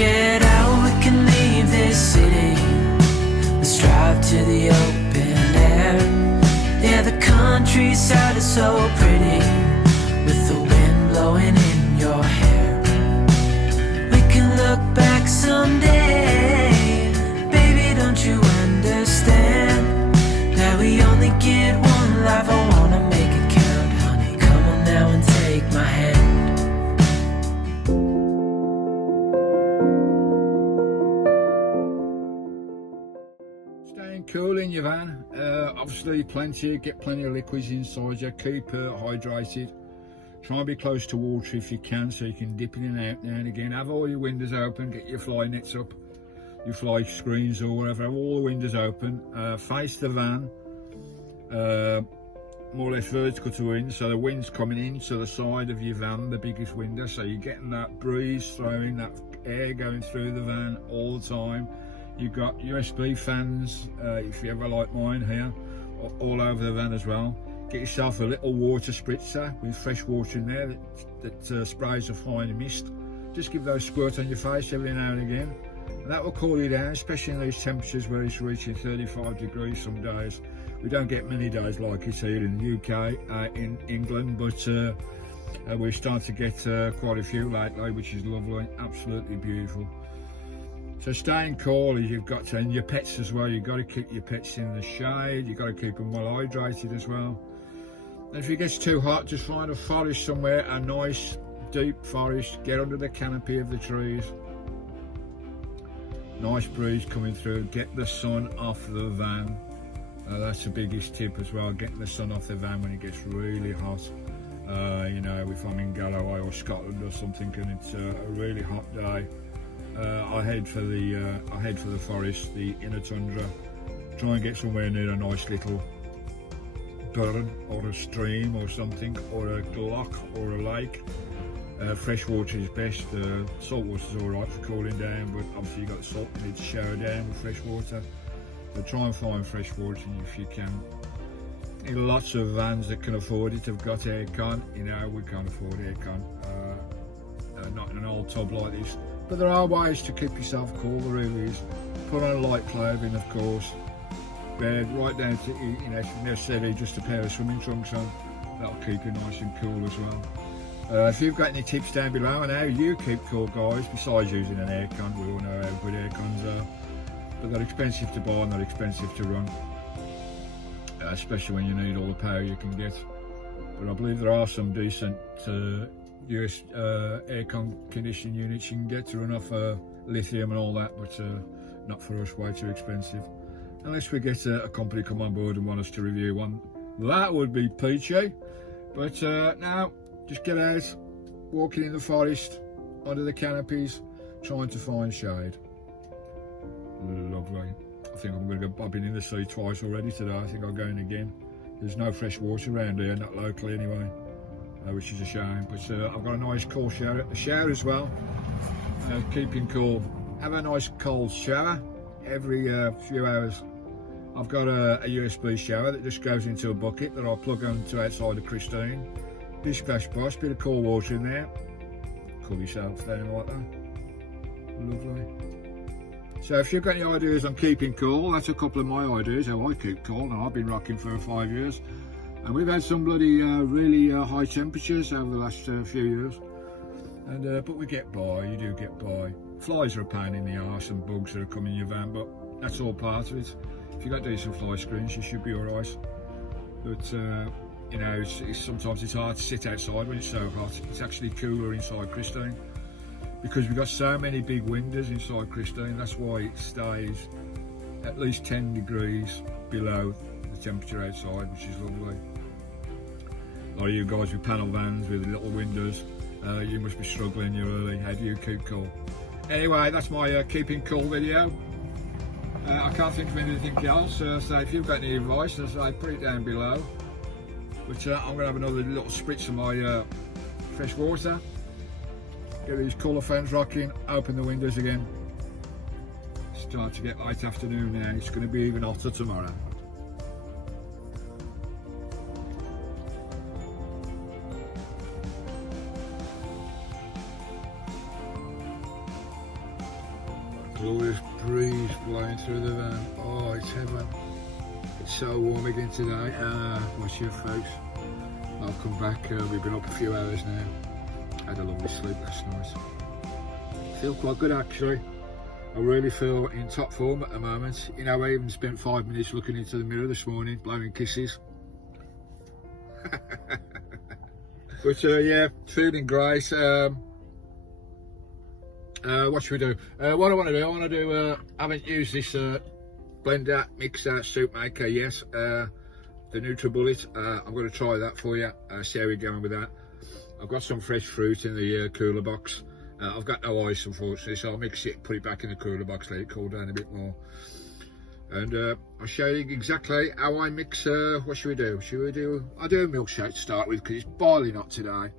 get out, we can leave this city. Let's drive to the open air. Yeah, the countryside is so pretty, with the wind blowing in your hair. We can look back someday, baby, don't you understand that we only get one life? I wanna make it count, honey, come on now and take my hand. Staying cool in your van, obviously get plenty of liquids inside you, keep hydrated. Try and be close to water if you can, so you can dip in and out now and again. Have all your windows open, get your fly nets up, your fly screens or whatever, have all the windows open. Face the van, more or less vertical to wind, so the wind's coming into the side of your van, the biggest window, so you're getting that breeze throwing, that air going through the van all the time. You've got USB fans, if you ever like mine here, all over the van as well. Get yourself a little water spritzer with fresh water in there that sprays a fine mist. Just give those squirts on your face every now and again, and that will cool you down, especially in these temperatures where it's reaching 35 degrees some days. We don't get many days like it here in the UK, in England, but we're starting to get quite a few lately, which is lovely, absolutely beautiful. So staying cool is you've got to, and your pets as well, you've got to keep your pets in the shade, you've got to keep them well hydrated as well. And if it gets too hot, just find a forest somewhere, a nice deep forest, get under the canopy of the trees. Nice breeze coming through, get the sun off the van. That's the biggest tip as well, getting the sun off the van when it gets really hot. You know, if I'm in Galloway or Scotland or something and it's a really hot day, I head for the forest, the inner tundra. Try and get somewhere near a nice little burn or a stream or something, or a loch or a lake. Fresh water is best. Salt water is all right for cooling down, but obviously you've got salt, you need to shower down with fresh water. But try and find fresh water if you can. Lots of vans that can afford it have got aircon. You know, we can't afford aircon, not in an old tub like this. But there are ways to keep yourself cool, there really is. Put on light clothing, of course. Right down to, you know, if necessarily just a pair of swimming trunks on. That'll keep you nice and cool as well. If you've got any tips down below on how you keep cool, guys, besides using an aircon, we all know how good aircons are. But they're expensive to buy and they're expensive to run. Especially when you need all the power you can get. But I believe there are some decent US air conditioning units you can get to run off lithium and all that, but not for us, way too expensive. Unless we get a company come on board and want us to review one, that would be peachy. But now, just get out, walking in the forest, under the canopies, trying to find shade. Lovely. I think I'm going to go. I've been in the sea twice already today. I think I'll go in again. There's no fresh water around here, not locally anyway, which is a shame. But I've got a nice cool shower at the shower as well. Keeping cool. Have a nice cold shower every few hours. I've got a USB shower that just goes into a bucket that I'll plug onto outside of Christine. Big splash boss, bit of cool water in there. Cool yourself down like that. Lovely. So if you've got any ideas on keeping cool, that's a couple of my ideas how I keep cool, and I've been rocking for 5 years. And we've had some bloody really high temperatures over the last few years. And but we get by, you do get by. Flies are a pain in the arse and bugs that are coming in your van, but that's all part of it. If you've got decent fly screens, you should be alright. But you know, sometimes it's hard to sit outside when it's so hot. It's actually cooler inside Christine, because we've got so many big windows inside Christine. That's why it stays at least 10 degrees below the temperature outside, which is lovely. A lot of you guys with panel vans with little windows, you must be struggling, you're early. How do you keep cool? Anyway, that's my keeping cool video. I can't think of anything else, so if you've got any advice, put it down below. But I'm going to have another little spritz of my fresh water. Get these cooler fans rocking, open the windows again. Start to get late afternoon now, it's going to be even hotter tomorrow. glorious breeze blowing through the van. Oh, it's heaven. It's so warm again today. What's here, folks? I'll come back. We've been up a few hours now. Had a lovely sleep last night. Feel quite good actually. I really feel in top form at the moment. You know, I even spent 5 minutes looking into the mirror this morning, blowing kisses. But yeah, feeling great. What should we do? What I want to do, I haven't used this blender, mixer, soup maker, yes. The Nutribullet, I'm going to try that for you, see how we're going with that. I've got some fresh fruit in the cooler box. I've got no ice unfortunately, so I'll mix it, put it back in the cooler box, let it cool down a bit more. And I'll show you exactly how I mix, what should we do? I'll do a milkshake to start with because it's boiling hot today.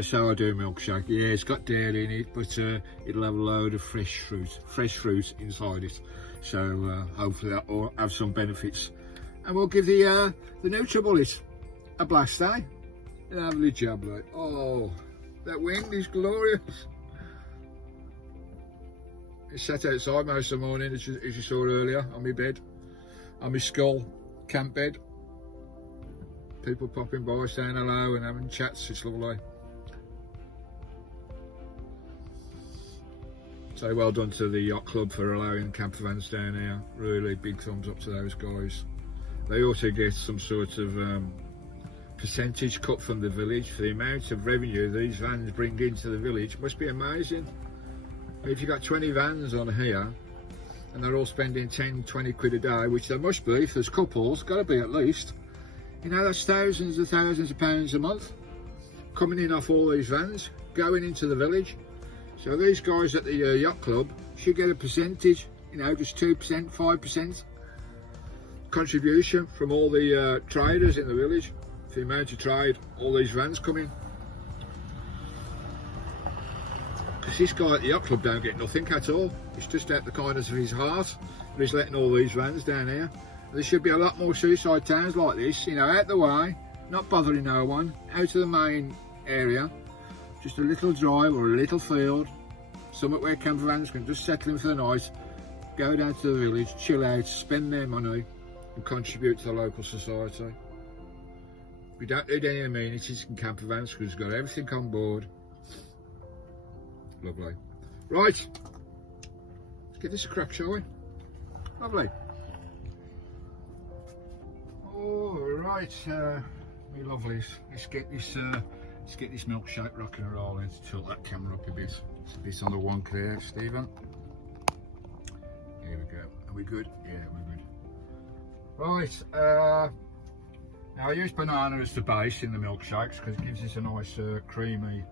So I do a milkshake. Yeah, it's got dairy in it, but it'll have a load of fresh fruit inside it. So hopefully that will have some benefits. And we'll give the Nutribullet a blast, eh? Lovely job, like. Oh, that wind is glorious. I sat outside most of the morning, as you saw earlier, on my bed, on my skull camp bed. People popping by, saying hello and having chats. It's lovely. So well done to the yacht club for allowing campervans down here. Really big thumbs up to those guys. They also get some sort of percentage cut from the village for the amount of revenue these vans bring into the village. It must be amazing. If you've got 20 vans on here and they're all spending 10-20 quid a day, which there must be if there's couples, got to be at least. You know, that's thousands of pounds a month coming in off all these vans, going into the village. So these guys at the yacht club should get a percentage, you know, just 2%, 5% contribution from all the traders in the village. For the amount of trade, all these vans come in. Because this guy at the yacht club don't get nothing at all. It's just out the kindness of his heart. But he's letting all these vans down here. There should be a lot more seaside towns like this, you know, out the way, not bothering no one, out of the main area. Just a little drive or a little field, somewhere where campervans can just settle in for the night, go down to the village, chill out, spend their money and contribute to the local society. We don't need any amenities in campervans because we've got everything on board. Lovely. Right, let's give this a crack, shall we? Lovely. All right, me lovelies, let's get this milkshake rocking and rolling. Let's tilt that camera up a bit. This on the one clear, Stephen. Here we go. Are we good? Yeah, we're good. Right, now I use banana as the base in the milkshakes because it gives us a nice creamy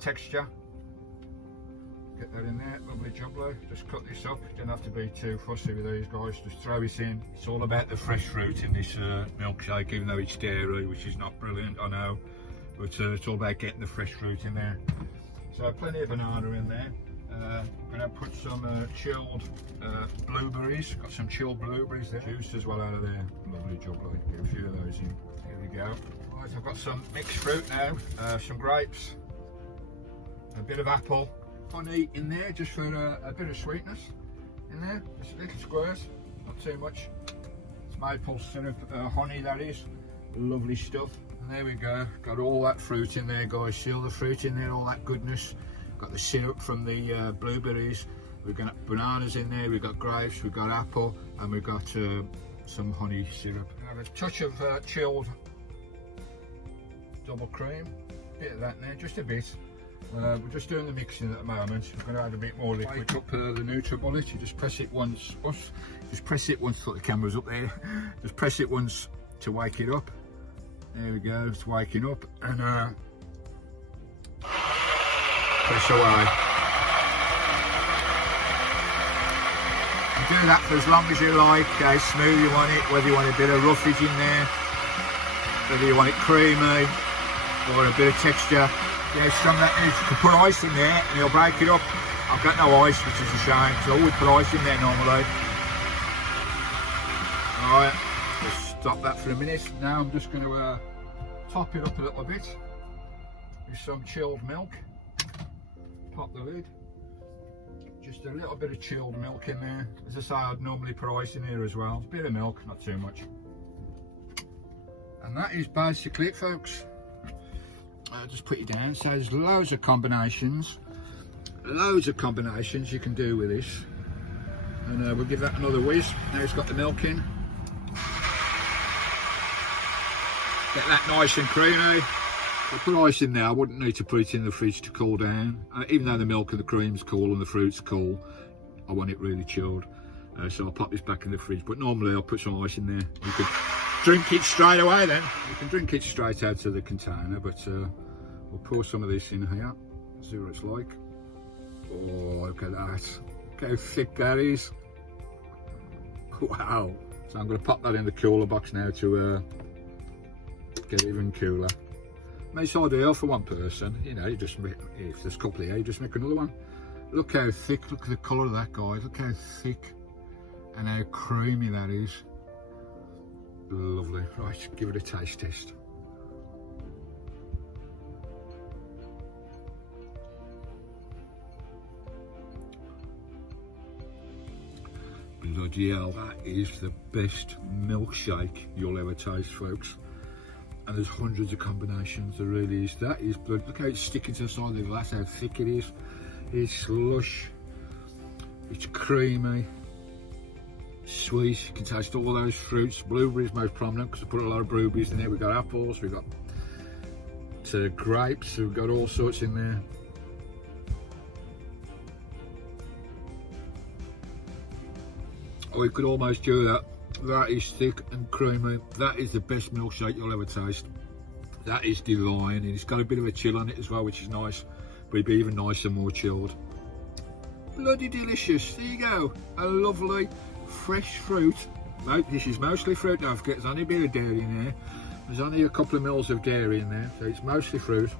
texture. Get that in there, lovely jubbly. Just cut this up, you don't have to be too fussy with these guys, just throw it in. It's all about the fresh fruit in this milkshake, even though it's dairy, which is not brilliant, I know. But it's all about getting the fresh fruit in there. So plenty of banana in there. I'm going to put some chilled blueberries. Got some chilled blueberries there. Juice as well out of there. Lovely jubbly. Get a few of those in. Here we go. Right, I've got some mixed fruit now. Some grapes. A bit of apple. Honey in there just for a bit of sweetness. In there. Just little squares. Not too much. It's maple syrup, honey that is. Lovely stuff. And there we go, got all that fruit in there, guys. See all the fruit in there, all that goodness. Got the syrup from the blueberries. We've got bananas in there, we've got grapes, we've got apple, and we've got some honey syrup. Have a touch of chilled double cream, bit of that in there, just a bit. We're just doing the mixing at the moment. We're going to add a bit more liquid. Wake up the Nutribullet. You just press it once. Just press it once. Look, the camera's up there. Just press it once to wake it up. There we go. It's waking up and press away. You do that for as long as you like. How smooth you want it. Whether you want a bit of roughage in there, whether you want it creamy or a bit of texture. Yeah, some that you can put ice in there and you'll break it up. I've got no ice, which is a shame, so I always put ice in there normally. Alright, just stop that for a minute. Now I'm just going to top it up a little bit with some chilled milk. Pop the lid, just a little bit of chilled milk in there. As I say, I'd normally put ice in here as well. A bit of milk, not too much. And that is basically it, folks. Just put it down. So there's loads of combinations you can do with this. And we'll give that another whiz. Now it's got the milk in. Get that nice and creamy. If I put ice in there, I wouldn't need to put it in the fridge to cool down. Even though the milk and the cream's cool and the fruit's cool, I want it really chilled. So I'll pop this back in the fridge. But normally I'll put some ice in there. You could drink it straight away then. You can drink it straight out of the container, but we'll pour some of this in here. See what it's like. Oh, look at that. Look how thick that is. Wow. So I'm going to pop that in the cooler box now to get it even cooler. It's ideal for one person, you know, you just make, if there's a couple here, you just make another one. Look how thick, look at the colour of that, guys. Look how thick and how creamy that is. Lovely. Right, give it a taste test. Bloody hell, that is the best milkshake you'll ever taste, folks. And there's hundreds of combinations, there really is. That is blood. Look how it's sticking to the side of the glass, how thick it is. It's lush, it's creamy, sweet. You can taste all those fruits. Blueberries most prominent because I put a lot of blueberries in there. We've got apples, we've got grapes, we've got all sorts in there. Oh, you could almost do that. That is thick and creamy. That is the best milkshake you'll ever taste. That is divine, and it's got a bit of a chill on it as well, which is nice, but it'd be even nicer, more chilled. Bloody delicious. There you go, a lovely fresh fruit. This is mostly fruit, don't forget, there's only a bit of dairy in there. There's only a couple of mils of dairy in there, so it's mostly fruit.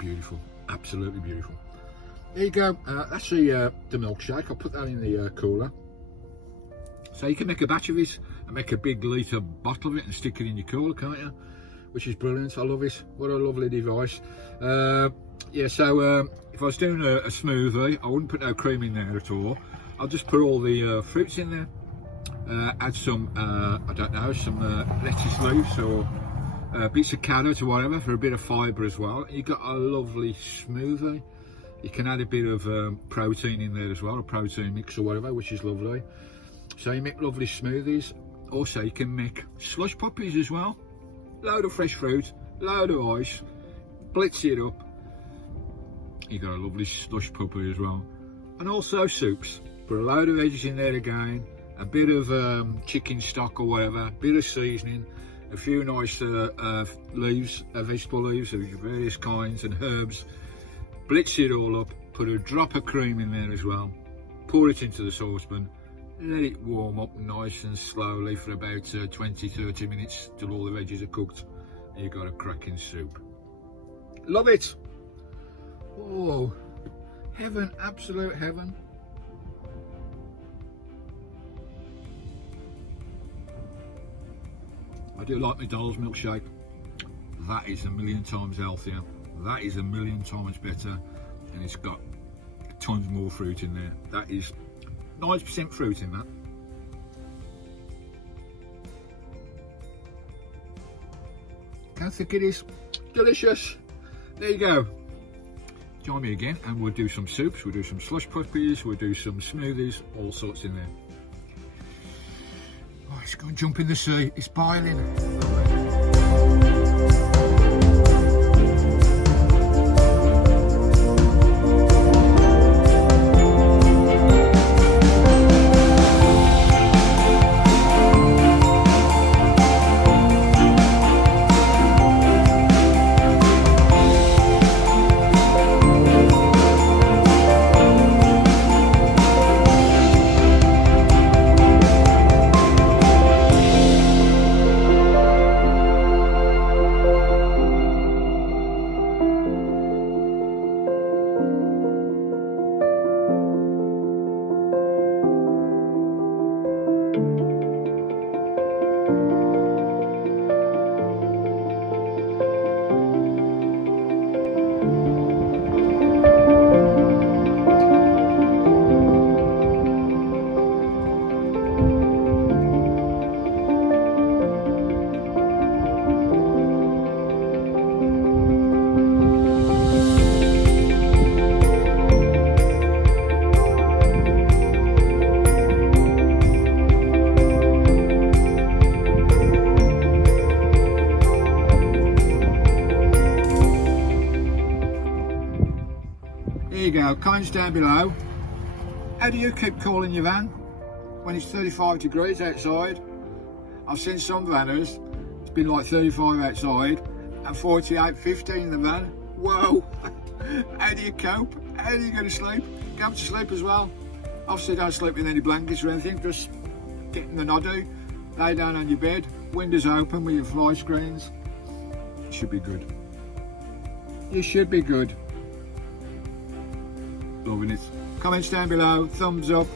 Beautiful, absolutely beautiful. There you go. That's the milkshake. I'll put that in the cooler. So you can make a batch of it and make a big litre bottle of it and stick it in your cooler, can't you? Which is brilliant. I love it. What a lovely device. Yeah. So if I was doing a smoothie, I wouldn't put no cream in there at all. I'll just put all the fruits in there. Add some, I don't know, some lettuce leaves or bits of carrot or whatever for a bit of fibre as well. You've got a lovely smoothie. You can add a bit of protein in there as well, a protein mix or whatever, which is lovely. So you make lovely smoothies. Also you can make slush puppies as well. Load of fresh fruit, load of ice, blitz it up. You got a lovely slush puppy as well. And also soups. Put a load of veggies in there again, a bit of chicken stock or whatever, a bit of seasoning, a few nice leaves, vegetable leaves of various kinds and herbs. Blitz it all up, put a drop of cream in there as well, pour it into the saucepan, let it warm up nice and slowly for about 20-30 minutes till all the veggies are cooked, and you've got a cracking soup. Love it! Oh, heaven, absolute heaven. I do like McDonald's milkshake. That is a million times healthier. That is a million times better, and it's got tons more fruit in there. That is 90% fruit in that. How thick it is. Delicious. There you go. Join me again and we'll do some soups, we'll do some slush puppies, we'll do some smoothies, all sorts in there. Oh, let's go and jump in the sea, it's boiling. go. Comments down below. How do you keep cool in your van when it's 35 degrees outside? I've seen some vanners, it's been like 35 outside and 48, 50 in the van. Whoa! How do you cope? How do you go to sleep? Go to sleep as well. Obviously don't sleep with any blankets or anything, just get in the noddy, lay down on your bed, windows open with your fly screens. You should be good. You should be good. Loving it. Comments down below, thumbs up,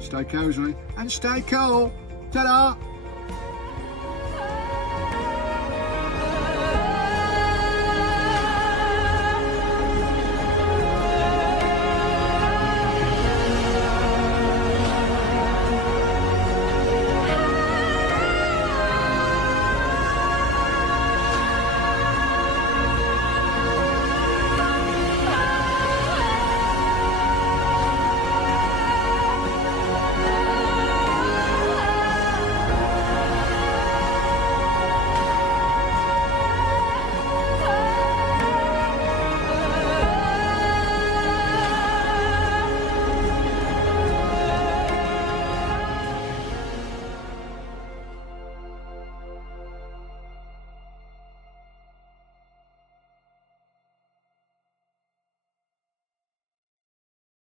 stay cozy and stay cool. Ta-da!